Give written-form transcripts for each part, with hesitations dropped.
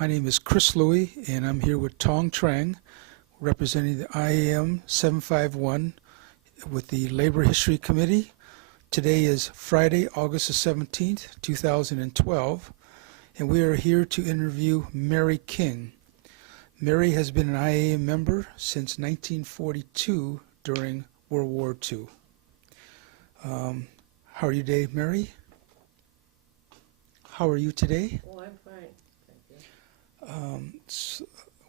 My name is Chris Louie, and I'm here with Tong Trang, representing the IAM 751 with the Labor History Committee. Today is Friday, August the 17th, 2012, and we are here to interview Mary King. Mary has been an IAM member since 1942 during World War II. How are you today, Mary? How are you today? Oh, I'm fine, thank you. So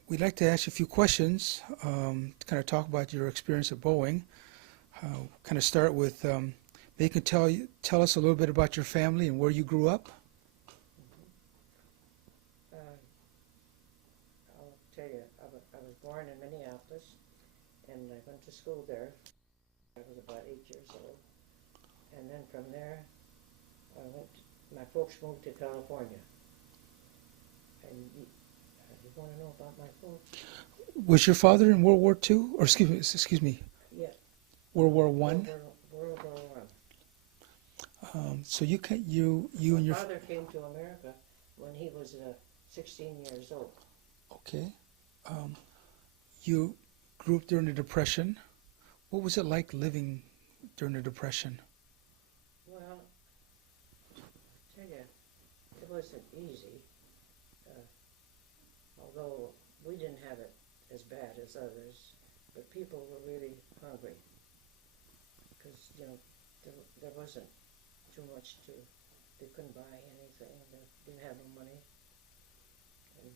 we'd like to ask you a few questions to kind of talk about your experience at Boeing. Kind of start with, maybe you can tell us a little bit about your family and where you grew up. I'll tell you, I was born in Minneapolis, and I went to school there. I was about 8 years old, and then from there, my folks moved to California. And you want to know about my folks? Was your father in World War II, or excuse me? Yeah. World War One. World War One. So you and your father came to America when he was 16 years old. Okay. You grew up during the Depression. What was it like living during the Depression? Well, I tell you, it wasn't easy. Although we didn't have it as bad as others, but people were really hungry because, there wasn't too much they couldn't buy anything, they didn't have no money, and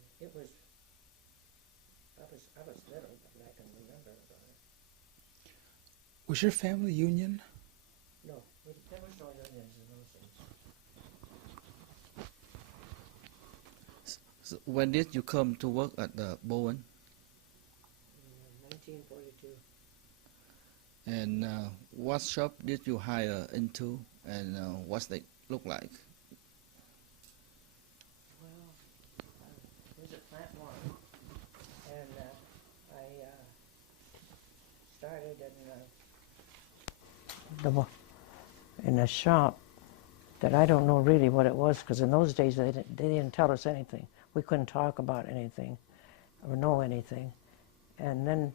I was little, but I can remember about it. Was your family union? No, there was no unions in those days. So when did you come to work at the Boeing? In 1942. And what shop did you hire into, and what's they look like? Well, it was at Plant 1, and I started in a shop that I don't know really what it was, because in those days they didn't tell us anything. We couldn't talk about anything or know anything. And then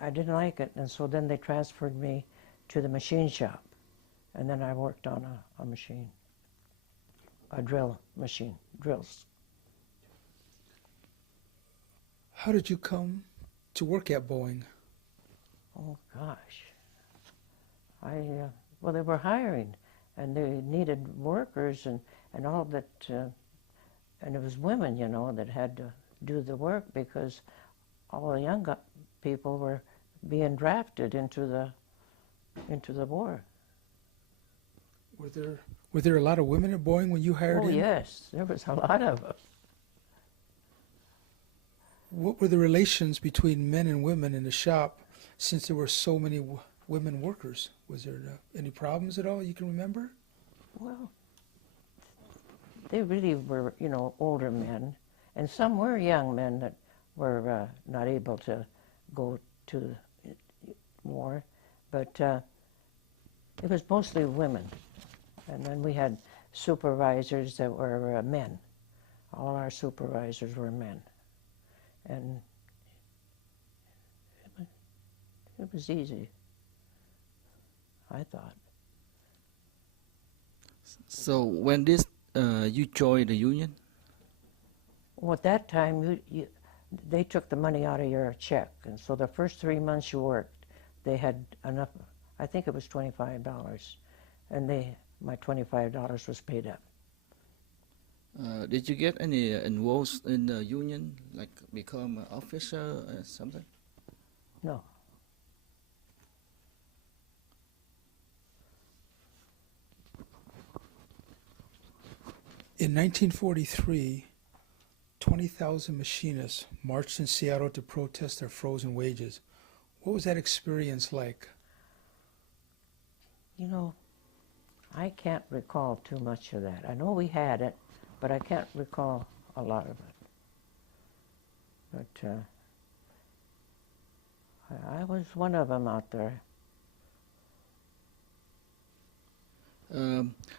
I didn't like it, and so then they transferred me to the machine shop. And then I worked on a machine, a drill machine, drills. How did you come to work at Boeing? Oh, gosh. Well, they were hiring, and they needed workers and all that, and it was women, that had to do the work because all the young people were being drafted into the war. Were there a lot of women at Boeing when you hired in? Oh, yes, there was a lot of us. What were the relations between men and women in the shop since there were so many women workers? Was there any problems at all you can remember? Well, they really were, older men, and some were young men that were not able to go to the war, but it was mostly women. And then we had supervisors that were men. All our supervisors were men. And it was easy, I thought. So when did you join the union? Well, at that time, they took the money out of your check, and so the first 3 months you worked, they had enough. I think it was $25, and my $25 was paid up. Did you get any involved in the union, like become an officer or something? No. In 1943, 20,000 machinists marched in Seattle to protest their frozen wages. What was that experience like? I can't recall too much of that. I know we had it, but I can't recall a lot of it. But I was one of them out there.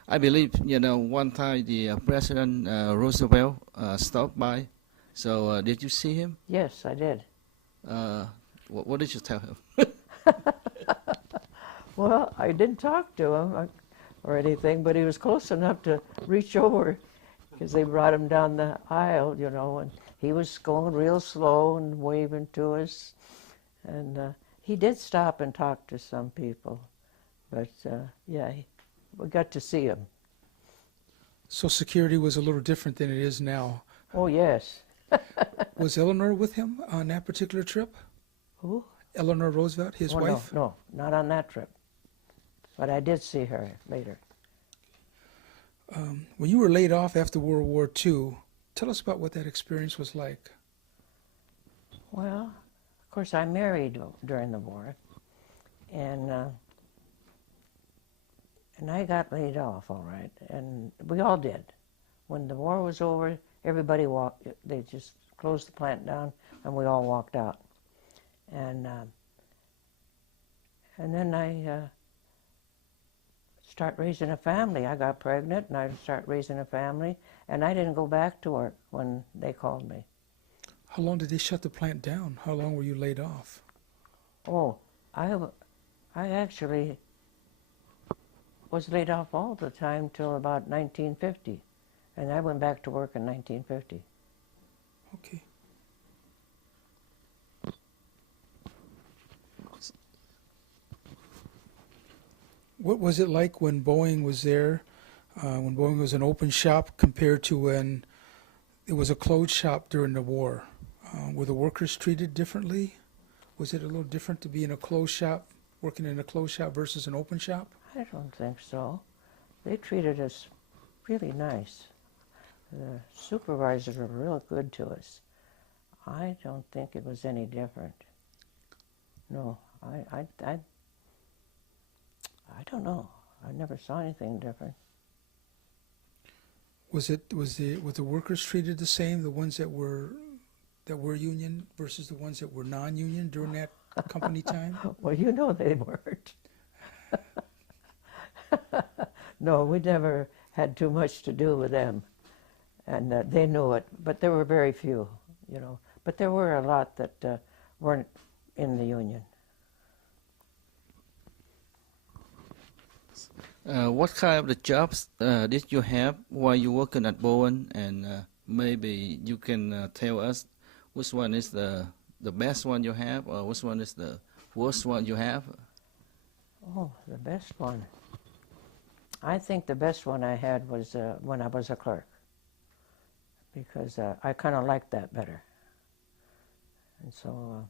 I believe, one time the President Roosevelt stopped by. So did you see him? Yes, I did. What did you tell him? Well, I didn't talk to him or anything, but he was close enough to reach over because they brought him down the aisle, and he was going real slow and waving to us. And he did stop and talk to some people, but yeah, we got to see him. So security was a little different than it is now. Oh, yes. Was Eleanor with him on that particular trip? Who? Eleanor Roosevelt, his Oh, wife? No, not on that trip. But I did see her later. When you were laid off after World War II, tell us about what that experience was like. Well, of course, I married during the war, and I got laid off, all right, and we all did. When the war was over, everybody walked. They just closed the plant down, and we all walked out. And then I start raising a family. I got pregnant, and I start raising a family, and I didn't go back to work when they called me. How long did they shut the plant down? How long were you laid off? Oh, I actually was laid off all the time till about 1950, and I went back to work in 1950. Okay. What was it like when Boeing was there, when Boeing was an open shop compared to when it was a closed shop during the war? Were the workers treated differently? Was it a little different to be in a closed shop, working in a closed shop versus an open shop? I don't think so. They treated us really nice. The supervisors were real good to us. I don't think it was any different. No, I don't know. I never saw anything different. Were the workers treated the same, the ones that were union versus the ones that were non-union during that company time? Well, they weren't. No, we never had too much to do with them, and they knew it. But there were very few, But there were a lot that weren't in the union. What kind of the jobs did you have while you working at Boeing? And maybe you can tell us which one is the best one you have, or which one is the worst one you have? Oh, the best one. I think the best one I had was when I was a clerk, because I kind of liked that better. And so,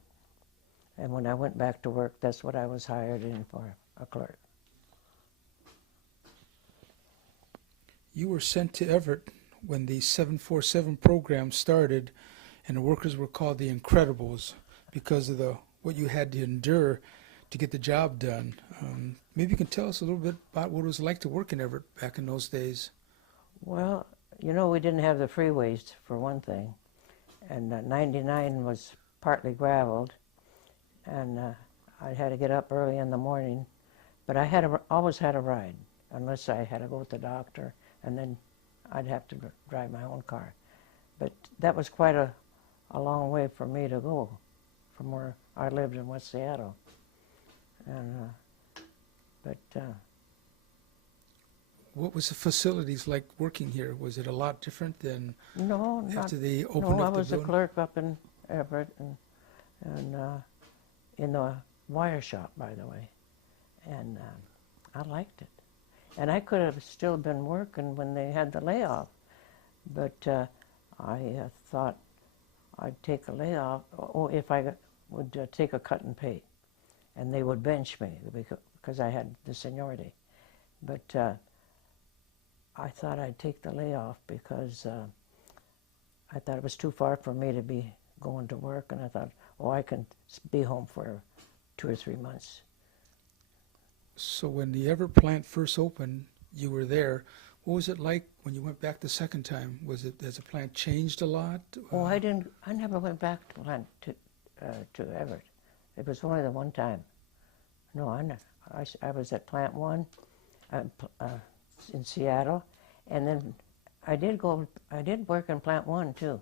and when I went back to work, that's what I was hired in for, a clerk. You were sent to Everett when the 747 program started, and the workers were called the Incredibles because of what you had to endure to get the job done. Maybe you can tell us a little bit about what it was like to work in Everett back in those days. Well, we didn't have the freeways, for one thing, and 99 was partly graveled, and I had to get up early in the morning, but I always had a ride, unless I had to go with the doctor, and then I'd have to drive my own car. But that was quite a long way for me to go from where I lived in West Seattle. And what was the facilities like working here? Was it a lot different than no, after they opened no, I up the was a building? clerk up in Everett and in the wire shop, by the way, and I liked it. And I could have still been working when they had the layoff, but I thought I'd take a layoff, if I would take a cut in pay, and they would bench me because I had the seniority. But I thought I'd take the layoff because I thought it was too far for me to be going to work, and I thought, I can be home for 2 or 3 months. So when the Everett plant first opened, you were there. What was it like when you went back the second time? Has the plant changed a lot? I never went back to Everett. It was only the one time. No, I was at Plant 1, in Seattle, and then I did work in Plant 1 too.